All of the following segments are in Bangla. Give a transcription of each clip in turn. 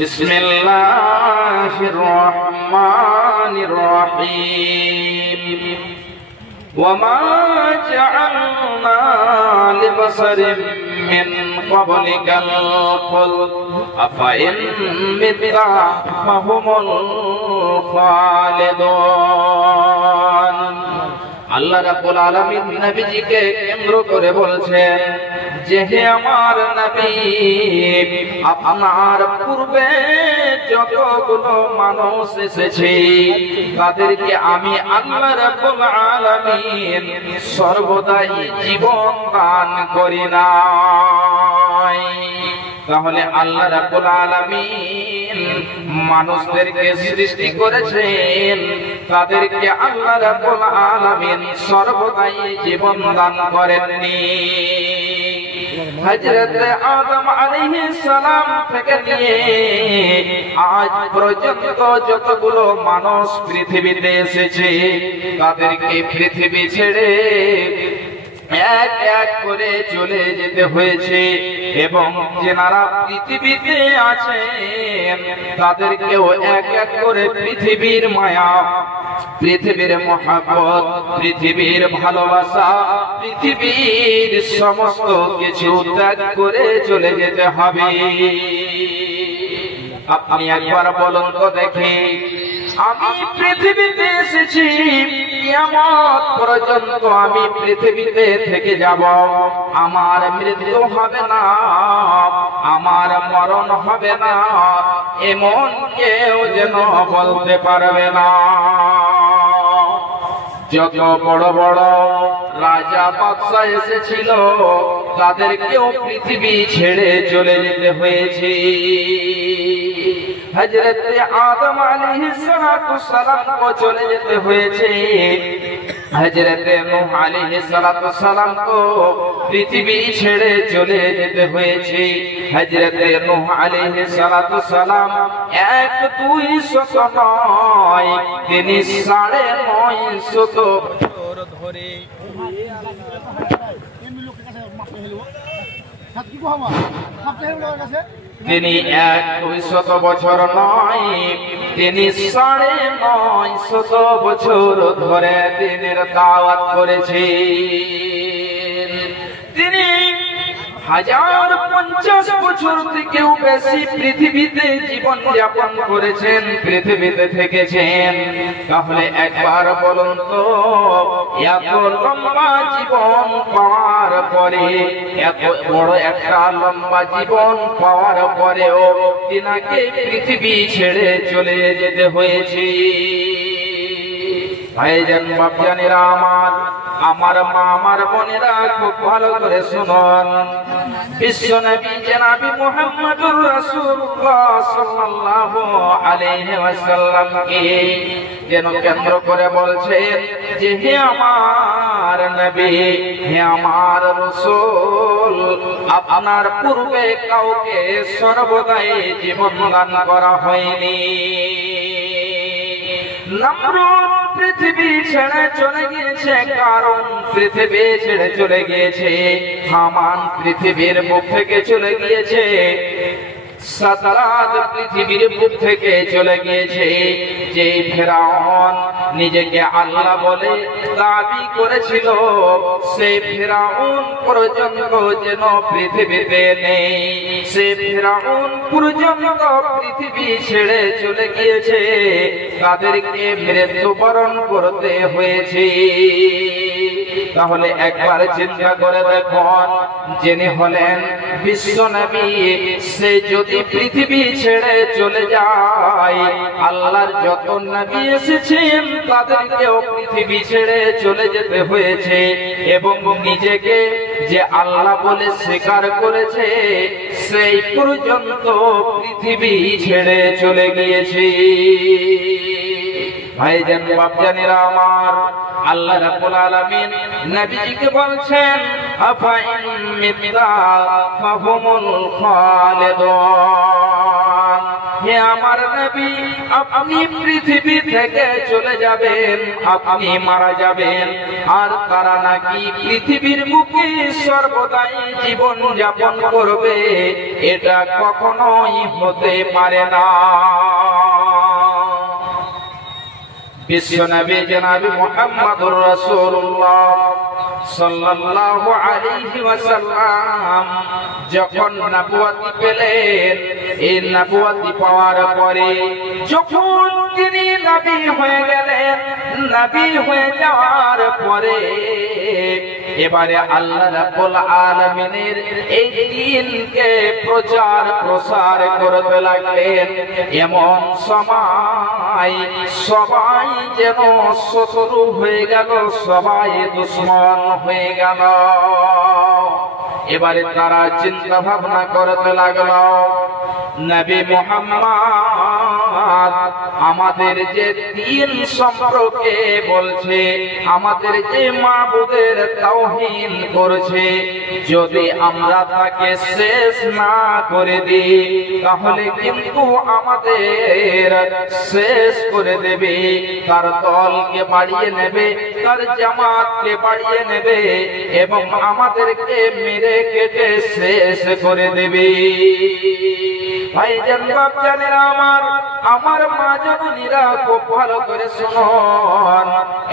বিসমিল্লাহির রহমানির রহিম ওয়ামা জাআলনা লিবাসারিন মিন ক্বাবলিকাল খুলদ আফাইন মিত্তা ফাহুমুল খালিদুন। আল্লাহ রাব্বুল আলামিন নবীজিকে কেন্দ্র করে বলছেন যে হে আমার নবী, আপনার পূর্বে যতগুলো মানুষ এসেছে তাদেরকে আমি আল্লাহ রাব্বুল আলামিন সর্বদাই জীবন দান করি না। তাহলে আল্লাহ রাব্বুল আলামিন মানুষদেরকে সৃষ্টি করেছেন, তাদেরকে আল্লাহ রাব্বুল আলামিন সর্বদাই জীবন দান করেননি। হযরত আদম আলাইহিস সালাম থেকে নিয়ে আজ পর্যন্ত যতগুলো মানুষ পৃথিবীতে এসেছে তাদেরকে পৃথিবী ছেড়ে এক এক করে চলে যেতে হয়েছে এবং যারা পৃথিবীতে আছেন তাদেরকেও এক এক করে পৃথিবীর মায়া, পৃথিবীর মহব্বত, পৃথিবীর ভালোবাসা, পৃথিবীর সমস্ত কিছু ত্যাগ করে চলে যেতে হবে। আপনি একবার বলুন তো দেখি, আমি পৃথিবীতে এসেছি, কিয়ামত পর্যন্ত আমি পৃথিবীতে থেকে যাব, আমার মৃত্যু হবে না, আমার মরণ হবে না, এমন কেউ যেন বলতে পারবে না। যত বড় বড় রাজা বাদশা এসেছিল তাদেরকেও পৃথিবী ছেড়ে চলে যেতে হয়েছে। হযরত আদম আলাইহিস সালাম কো চলে যেতে হয়েছে, হযরত নূহ আলাইহিস সালাম কো পৃথিবী ছেড়ে চলে যেতে হয়েছে। হযরত নূহ আলাইহিস সালাম 1-2 নয়, তিনি 950 বছর ধরে তিনি 1-2 বছর নয়, তিনি 950 বছর ধরে দিনের দাওয়াত করেছেন। তিনি 1050 বছর থেকেও বেশি পৃথিবীতে জীবন যাপন করেছেন, পৃথিবীতে থেকেছেন। তাহলে একবার বলুন তো, এত লম্বা জীবন পাওয়ার পরে, এত বড় একটা লম্বা জীবন পাওয়ার পরেও তিনাকে পৃথিবী ছেড়ে চলে যেতে হয়েছে। ভাইজান বাপজানেরা আমার, আমার মা, আমার বোনেরা খুব ভালো করে শুনুন। বিশ্বনবী জনাবি মুহাম্মদুর রাসূলুল্লাহ সাল্লাল্লাহু আলাইহি ওয়াসাল্লামকে যেন কেন্দ্র করে বলছেন যে হে আমার নবী, হে আমার রাসূল, আপনার পূর্বে কাউকে সর্বদাই জীবন দান করা হয়নি। নমরুদ পৃথিবী ছেড়ে চলে গিয়েছে, কারণ পৃথিবী ছেড়ে চলে গিয়েছে, হামান পৃথিবীর বুক থেকে চলে গিয়েছে, সাতারাত পৃথিবীর বুক থেকে চলে গিয়েছে। যে ফেরাউন নিজেকে আল্লাহ বলে দাবি করেছিল, সেই ফেরাউন পর্যন্ত যেন পৃথিবীতে নেই, সেই ফেরাউন পর্যন্ত পৃথিবী ছেড়ে চলে গিয়েছে, তাদেরকে মৃত্যুবরণ করতে হয়েছে। তাহলে একবার চিন্তা করে দেখুন, যিনি হলেন বিশ্বনবী, সে যদি পৃথিবী ছেড়ে চলে যায়, আল্লাহর যত নবী এসেছেন তাদেরকেও পৃথিবী ছেড়ে চলে যেতে হয়েছে এবং নিজেকে যে আল্লাহ বলে স্বীকার করেছে সেই পর্যন্ত পৃথিবী ছেড়ে চলে গিয়েছে। ভাইজান বাপজানেরা আমার, আল্লাহ রাব্বুল আলামিন নবীজিকে বলছেন আফাইন মিত্তা ফাহুমুল খালিদুন। হে আমার নবী আপনি পৃথিবী থেকে চলে যাবেন, আপনি মারা যাবেন, আর তারা নাকি পৃথিবীর বুকে সর্বদাই জীবন যাপন করবে, এটা কখনোই হতে পারে না। বিশ্বনবী জনাব মুহাম্মদুর রাসূলুল্লাহ সাল্লাল্লাহু আলাইহি ওয়াসাল্লাম যখন নবুয়তি পেলেন, এই নবুয়তি পাওয়ার পরে যখন তিনি নবী হয়ে গেলেন, নবী হয়ে যাওয়ার পরে এবারে আল্লাহ রাব্বুল আলামিনের এই দ্বীনকে প্রচার প্রসার করতে লাগলেন। এমন সময় সবাই যেন শত্রু হয়ে গেল, সবাই দুশমন হয়ে গেল। এবারে তারা চিন্তা ভাবনা করতে লাগলো, নবী মুহাম্মদ আমাদের যে দ্বীন সম্পর্কে বলছে, আমাদের যে মাবুদের তাওহীদ করছে, যদি আমরা তাকে শেষ না করে দিই তাহলে কিন্তু আমাদের শেষ করে দেবে, তার দলকে বাড়িয়ে নেবে, তার জামাতকে বাড়িয়ে নেবে এবং আমাদেরকে মেরে কেটে শেষ করে দেবে। ভাইজান বাপজানেরা আমার মা জননীরা খুব ভালো করে শুনুন,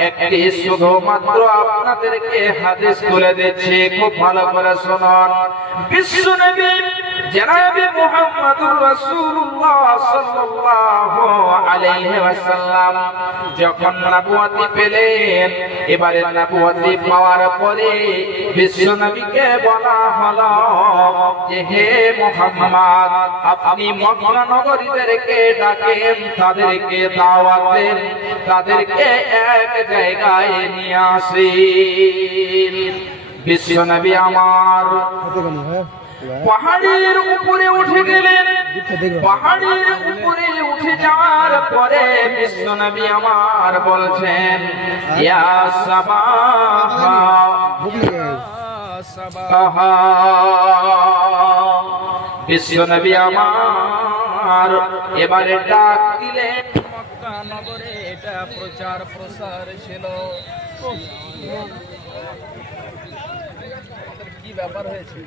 একটি শুধুমাত্র আপনাদেরকে হাদিস তুলে দিচ্ছি, খুব ভালো করে শুনুন। বিশ্বনবী জনাবে মুহাম্মদুর রাসূলুল্লাহ সাল্লাল্লাহু আলাইহি ওয়াসাল্লাম যখন নবুয়তি পেলেন, এবারে নবুয়তি পাওয়ার পরে বিশ্বনবীকে বলা হলো যে হে মুহাম্মদ আপনি মক্কা নগরীদেরকে ডাকেন, তাদেরকে দাওয়াত দেন, তাদেরকে এক জায়গায় নিয়ে আসেন। বিশ্বনবী আমার পাহাড়ের উপরে উঠে গেলেন। পাহাড়ের উপরে উঠে যাওয়ার পরে বিশ্বনবী আমার বলছেন, ইয়া সাবাহা সাবাহা। বিশ্বনবী আমার এবারে ডাক দিলেন। মক্কা নগরে এটা প্রচার প্রসার ছিল। কি ব্যাপার হয়েছে?